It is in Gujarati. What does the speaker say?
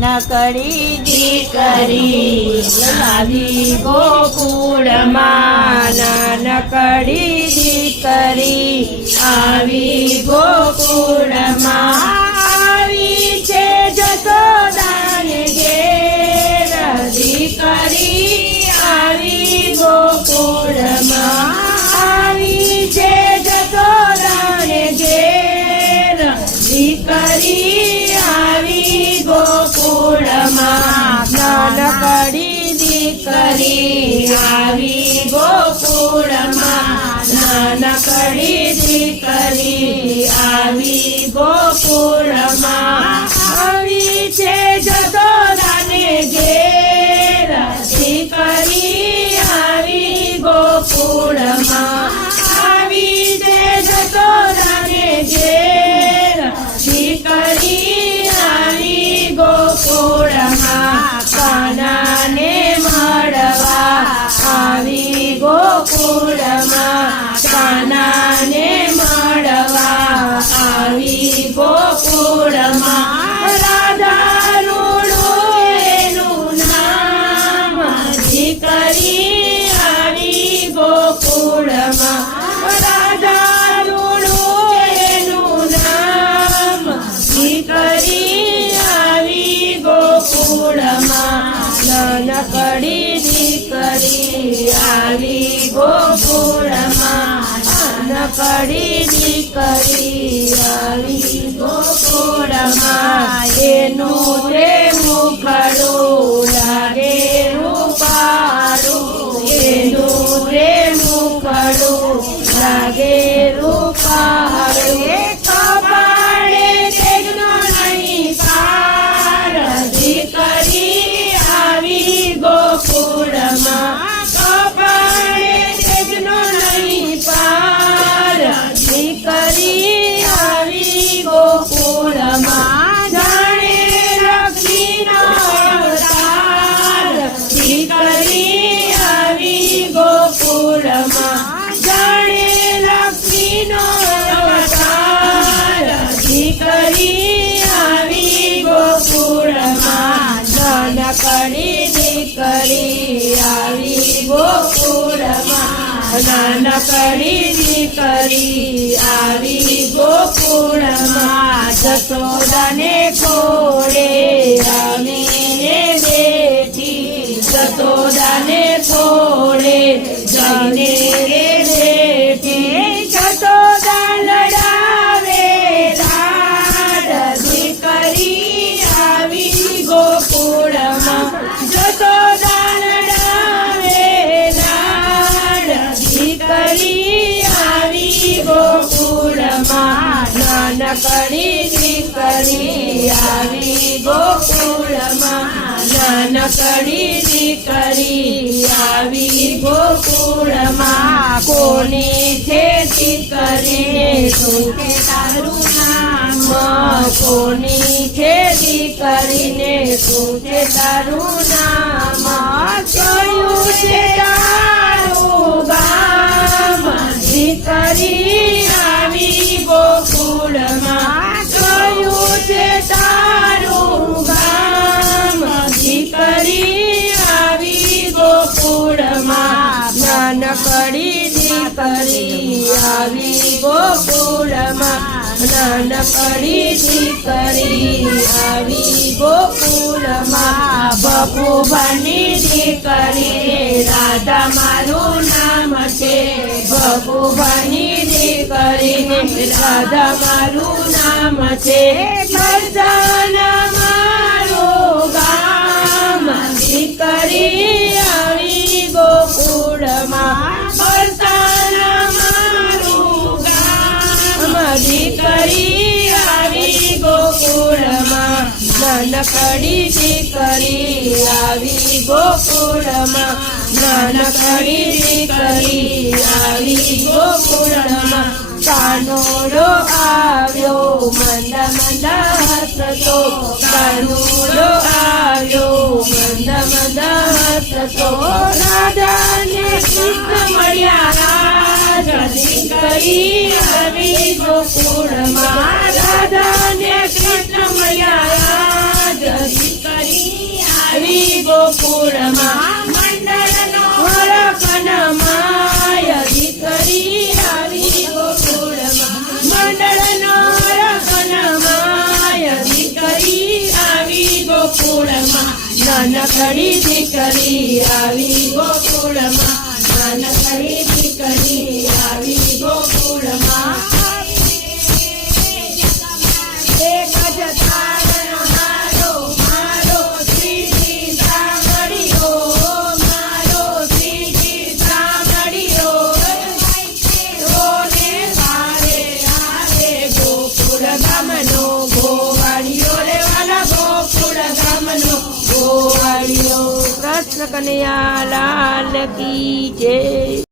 નાનકડી દીકરી આવી ગોકુળમાં નાનકડી દીકરી આવી ગોકુળમાં. દીકરી આવી ગોકુળમાં નાનકડી દીકરી આવી ગોકુળમાં નાનકડી દીકરી આવી ગોકુળમાં. પડી દીકરી આવી ગોકુળમાં. એનું રે મુખડું લાગે રૂપારું એનું રે મુખડું લાગે લક્ષ્મીનો અવતાર દીકરી આવી ગોકુળમાં નાનકડી દીકરી આવી નાનકડી દીકરી આવી ગોકુળમાં નાનકડી દીકરી આવી ગોકુળમાં કોની છે દીકરીને શું છે કોની છે દીકરીને શું છે તારું છે તારું ગામ? દીકરી આવી નાનકડી દીકરી આવી ગોકુળમાં. નાનકડી દીકરી આવી ગોકુળમાં. બપુભાની દીકરી રાધા મારું નામ છે. બપુભાની દીકરી રાધા મારું નામ છે. દીકરી આવી ગોકુળમાં. નાનકડી દીકરી આવી ગોકુળમાં. નાનકડી દીકરી આવી ગોકુળમાં. કાનોડો આવ્યો, મંદ મંદ હસતો કાનોડો આવ્યો, મંદ મંદ હસતો રાધાને મળ્યા. દીકરી આવી ગોકુળમાં રાધાને કૃષ્ણ મળ્યા રાજ દીકરી ગોકુળમાં મંડળનો રકનમાય દીકરી આવી ગોકુળમાં મંડળનો રકનમાય દીકરી આવી ગોકુળમાં નાનકડી દીકરી આવી કનૈયા લાલ કી જય.